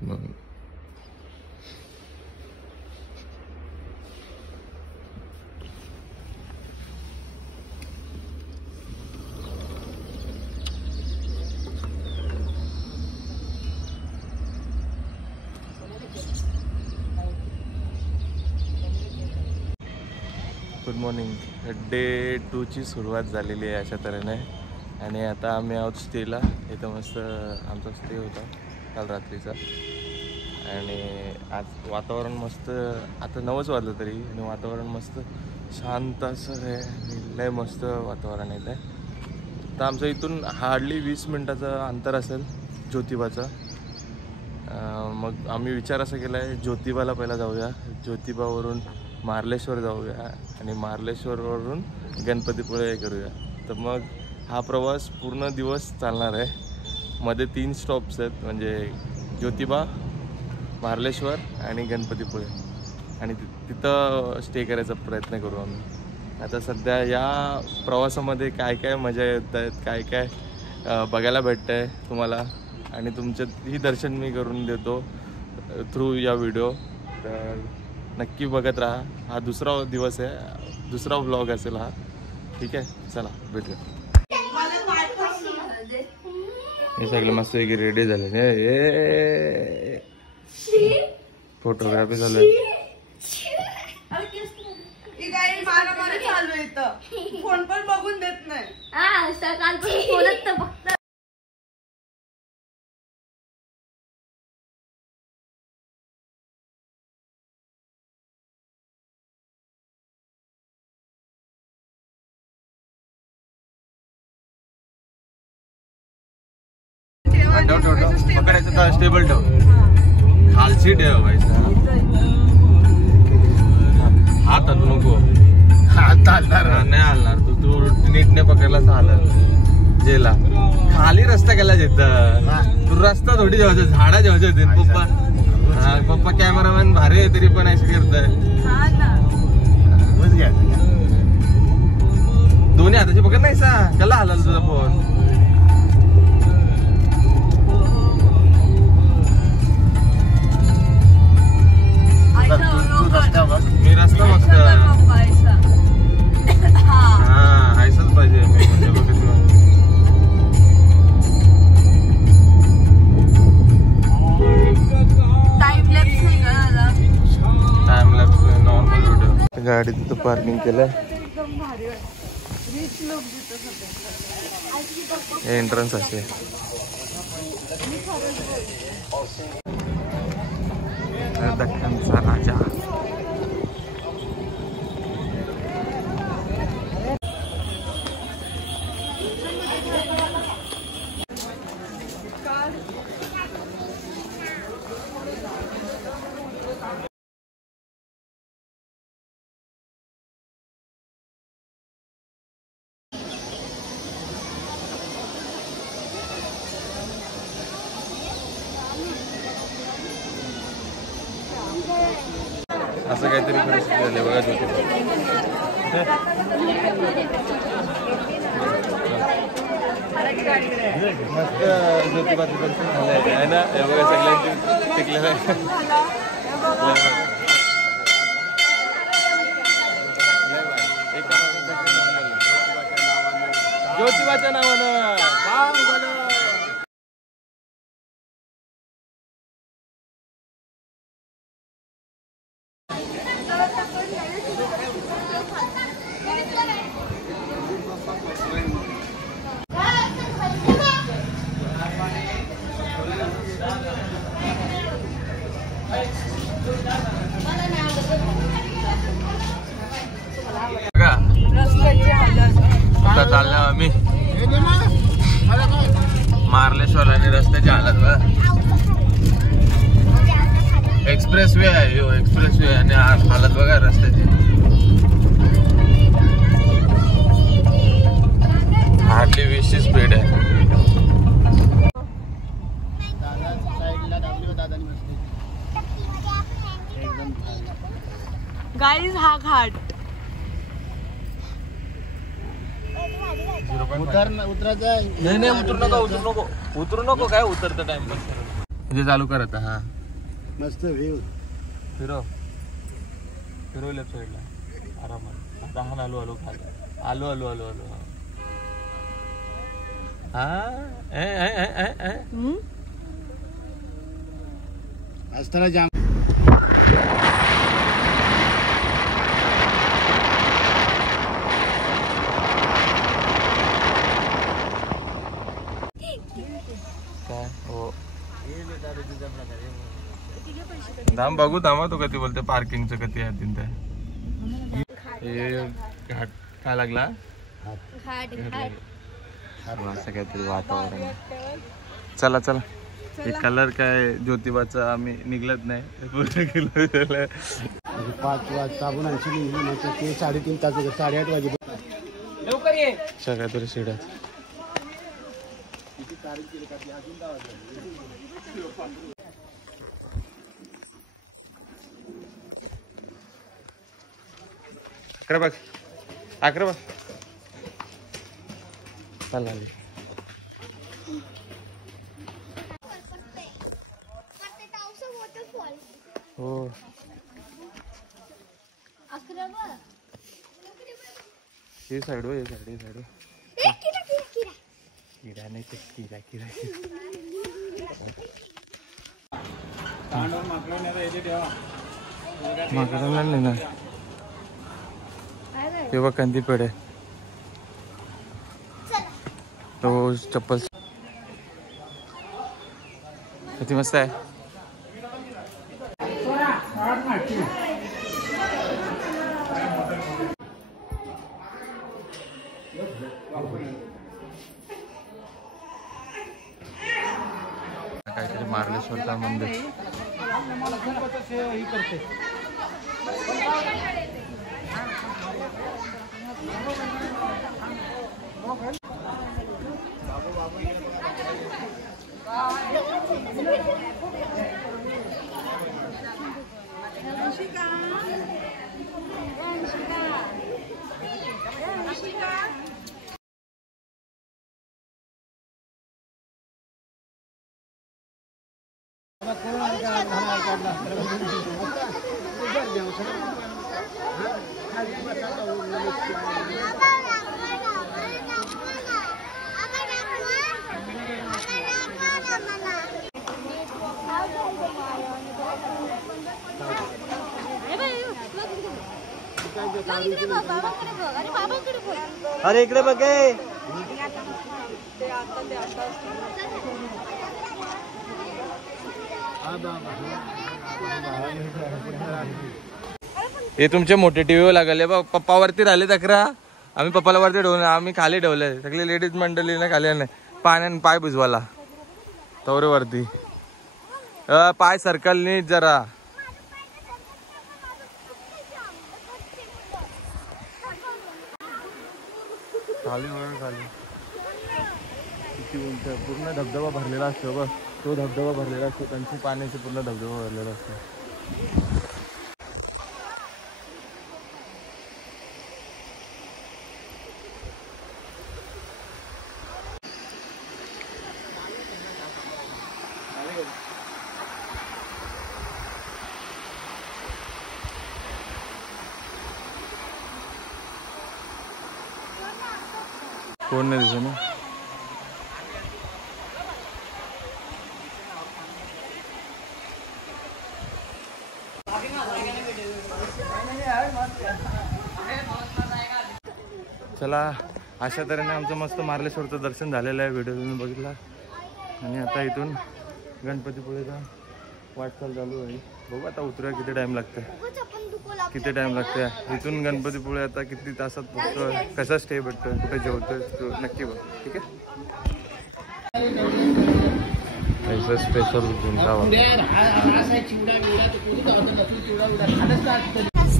Good morning. Day 2 ची सुरुवात झालेली आहे अशा तऱ्हेने आणि आता आम्ही आहोत स्टेला. इथं मस्त आमचा स्टे होता काल रात्रीचा आणि आज वातावरण मस्त. आता 9च वाजलं तरी आणि वातावरण मस्त शांत असं आहे. लय मस्त वातावरण आहे. तर आमचं इथून हार्डली 20 मिनटाचं अंतर असेल ज्योतिबाचं. मग आम्ही विचार असा केला आहे ज्योतिबाला पहिला जाऊया, ज्योतिबावरून मार्लेश्वर जाऊया आणि मार्लेश्वरवरून गणपतीपुळे करूया. तर मग हा प्रवास पूर्ण दिवस चालणार आहे. मध्ये 3 स्टॉप्स आहेत म्हणजे ज्योतिबा, मार्लेश्वर आणि गणपतीपुळे आणि तिथं स्टे करायचा प्रयत्न करू आम्ही. आता सध्या या प्रवासामध्ये काय काय मजा येत आहेत, काय काय बघायला भेटतं आहे तुम्हाला आणि तुमचं ही दर्शन मी करून देतो थ्रू या व्हिडिओ. तर नक्की बघत राहा. हा दुसरा दिवस आहे, दुसरा व्लॉग असेल हा. ठीक आहे, चला भेटूया. हे सगळं मस्त रेडी झाले, फोटोग्राफी चालू आहे. फोन पण बघून देत नाही. पकडायचं तर स्टेबल ठेव, खालची ठेव व्हायचा. हात हलू नको, हात हलणार नाही, हलणार तू नीटने पकडला चालल. जेला खाली रस्ता केला तिथं, तू रस्ता थोडी जेवायचा, झाडा जेवायचे होते. पप्पा कॅमेरामॅन भारी आहे तरी पण ऐशी करताय. दोन्ही हाताची पकड नाही सा, कला हलाल तुझा फोन. मी रस्ता बघतो. हा ऐसच पाहिजे. मी म्हणजे बघत टाइम लॅप्स नॉर्मल व्हिडिओ. गाडी तिथं पार्किंग केलंय. एंट्रन्स असे दख्खनचा राजा. असं काहीतरी परिस्थिती झाली बघा ज्योतिबा. मस्त ज्योतिबाचं दर्शन झालंय आहे ना. हे बघा सगळ्यांची टिकलेलं आहे. ज्योतिबाच्या नावानं आता चाललो आम्ही मार्लेश्वर आणि रस्त्याच्या हालत बघा. एक्सप्रेस वे आहे यो, एक्सप्रेस वे आणि हालत बघा रस्त्याची. हार्डली 20 ची स्पीड आहे. गाईज हा घाट नाही उतरू नको काय उतरतं टाइमपास. म्हणजे चालू कर आता. हा मस्त व्ह्यू. फिरव लेफ्ट साईडला आरामात. आता हा आलो आलो खाली. आलो आलो आलो आलो. हा असताना जाम. काय हो थांब बघू थांबा. तू कधी बोलते पार्किंगचं कधी आहे ते. हे घाट काय लागला असं काहीतरी वातावरण. चला चला. हे कलर काय ज्योतिबाचा आम्ही निघलत नाही पूर्ण किलो. 5 वाजता ते 3:30 तास 8:30 वाजे काहीतरी शिड्यात. अकरा बघ चालला. हो हे साईड हो. हे साईड किरा नाही ते किरा माकडा नाही ना. तेव्हा कंदी पेढे तो चप्पल किती मस्त आहे. काहीतरी मार्लेश्वरचा मंदिर. अरे इकडे बघ. हे तुमचे मोठे टीव्हीवर लागले बघ. पप्पावरती राहिले तक्रा. आम्ही पप्पाला वरती ठेवून आम्ही खाली ठेवले. सगळे लेडीज मंडळी ना खाली नाही. पाण्याने पाय भिजवाला तवरेवरती. पाय सर्कलनी जरा. खाली खाली किती उंच. पूर्ण धबधबा भरलेला असतो बघ. तो धबधबा भरलेला असतो. त्यांची पाण्याची पूर्ण धबधबा भरलेला असतो. कोण नाही दिसत ना. चला अशा तऱ्हेने आमचं मस्त मार्लेश्वरचं दर्शन झालेलं आहे. व्हिडिओ तुम्ही बघितला. आणि आता इथून गणपतीपुळेचा वाटचाल चालू आहे. बघू आता उतरूया किती टाइम लागते. इथून गणपतीपुळे आता किती तासात पोहोचतोय. कसा स्टे भेटतोय. कुठे जेवतोय नक्की बघ. ठीक आहे. स्पेशल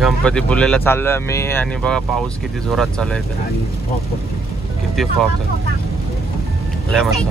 गणपतीपुळेला चाललोय आम्ही. आणि बघा पाऊस किती जोरात चालू आहे. किती फॉग लय मस्त.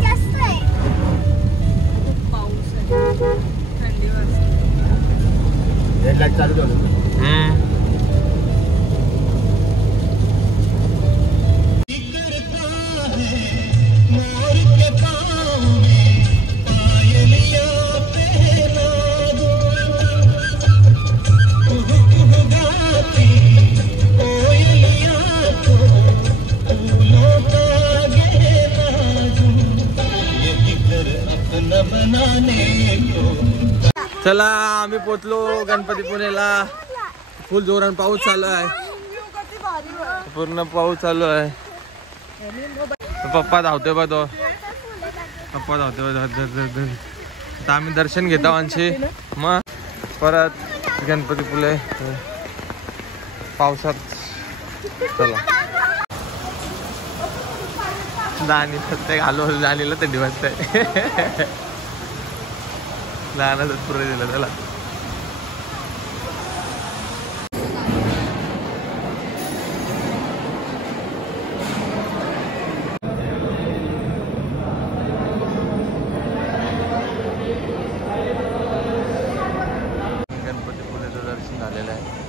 चला आम्ही पोचलो गणपतीपुळेला. फुल जोरात पाऊस चालू आहे, पूर्ण पाऊस चालू आहे. पप्पा धावतोय बा तो, पप्पा धावतोय. आता आम्ही दर्शन घेतो आणखी मग परत गणपतीपुळे पावसात. चला दाणी प्रत्येक हलवून जाणीला थंडी वाजताय. लहानच पुढे दिलं त्याला. गणपतीपुळेचं दर्शन झालेलं आहे.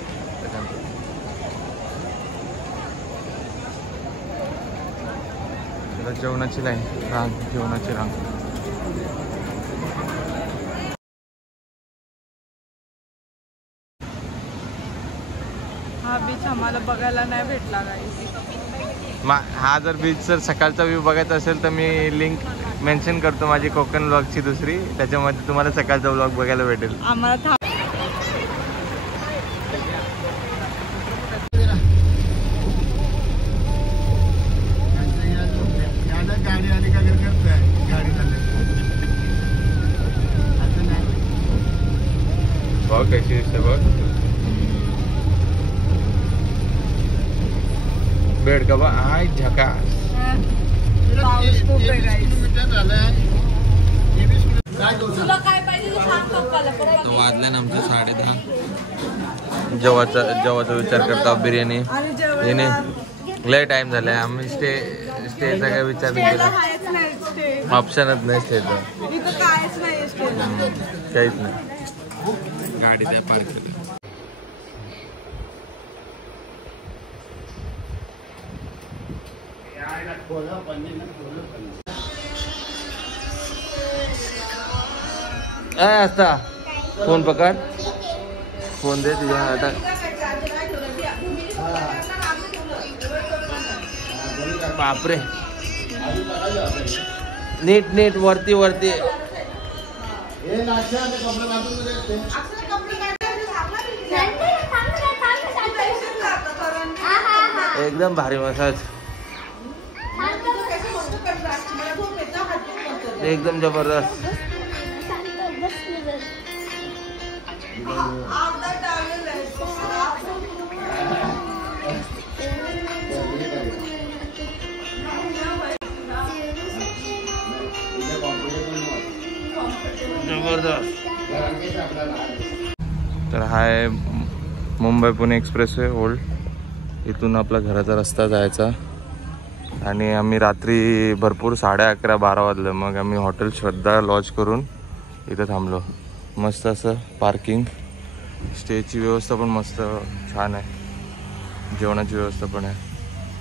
जेवणाची लाईन, जेवणाची रांग. हा बीच आम्हाला बघायला नाही भेटला काही. हा जर बीच जर सकाळचा व्ह्यू बघायचा असेल तर मी लिंक मेन्शन करतो माझी कोकण व्लॉगची दुसरी, त्याच्यामध्ये तुम्हाला सकाळचा व्लॉग बघायला भेटेल. आम्हाला बघ कशी दिसते बघ. बेड का बा आय झकास. तुला काय पाहिजे सांग पप्पाला. तो वाजला ना आमचा 10:30. जेवाचा विचार करता बिर्याणी येणे लय टाइम झालाय. आम्ही स्टेचा काय विचार नाही केला. ऑप्शनच नाही स्टेचा, काहीच नाही. गाडी त्या पार्क केली. आता फोन पकड, फोन दे तुझ्या हातात. बापरे, नीट नीट वरती वरती. एकदम भारी मसाज, एकदम जबरदस्त. तर हा आहे मुंबई पुणे एक्सप्रेसवे ओल्ड. इथून आपला घराचा रस्ता जायचा. आणि आम्ही रात्री भरपूर 11:30-12 वाजलं. मग आम्ही हॉटेल श्रद्धा लॉज करून इथं थांबलो. मस्त असं पार्किंग, स्टेची व्यवस्था पण मस्त छान आहे. जेवणाची व्यवस्था पण आहे.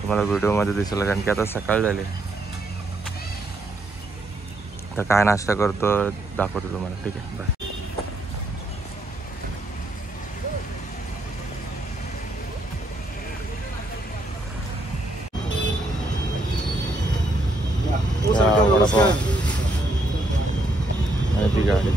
तुम्हाला व्हिडिओमध्ये दिसेल कारण की आता सकाळ झाली. तर काय नाश्ता करतो दाखवतो तुम्हाला. ठीक आहे, बाय. वडापाव आणि ती गाडी.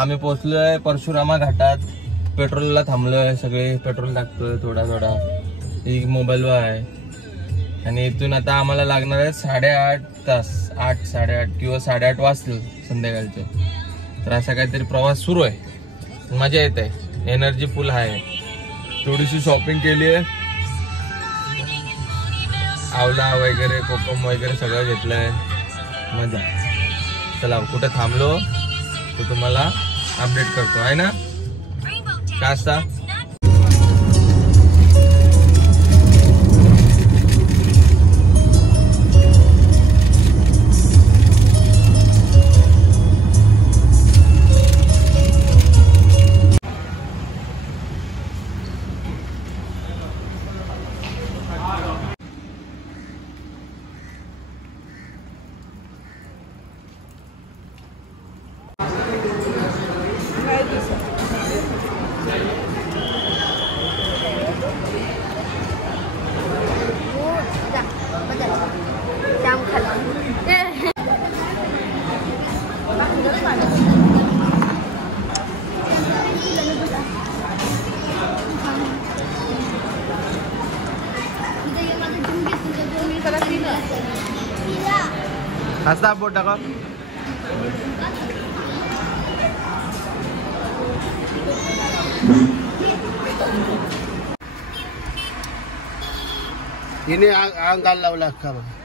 आम्ही पोहोचलोय परशुरामा घाटात. पेट्रोलला थांबलोय, सगळे पेट्रोल टाकतोय थोडा थोडा. ही मोबाईलवर आहे. आणि इथून आता आम्हाला लागणार आहे 8.5 तास. 8, 8:30 किंवा 8:30 वाजतील संध्याकाळचे. तर असा काहीतरी प्रवास सुरू आहे. मजा येत आहे, एनर्जी फुल आहे. थोडीशी शॉपिंग केली आहे. आवला वगैरे कोकम वगैरे सगळं घेतलं आहे. मजा. चला कुठे थांबलो तो तुम्हाला अपडेट करतो आहे ना. काय असता हसता बोट टाका. हिने अंगाला लावला अख्खा बघ.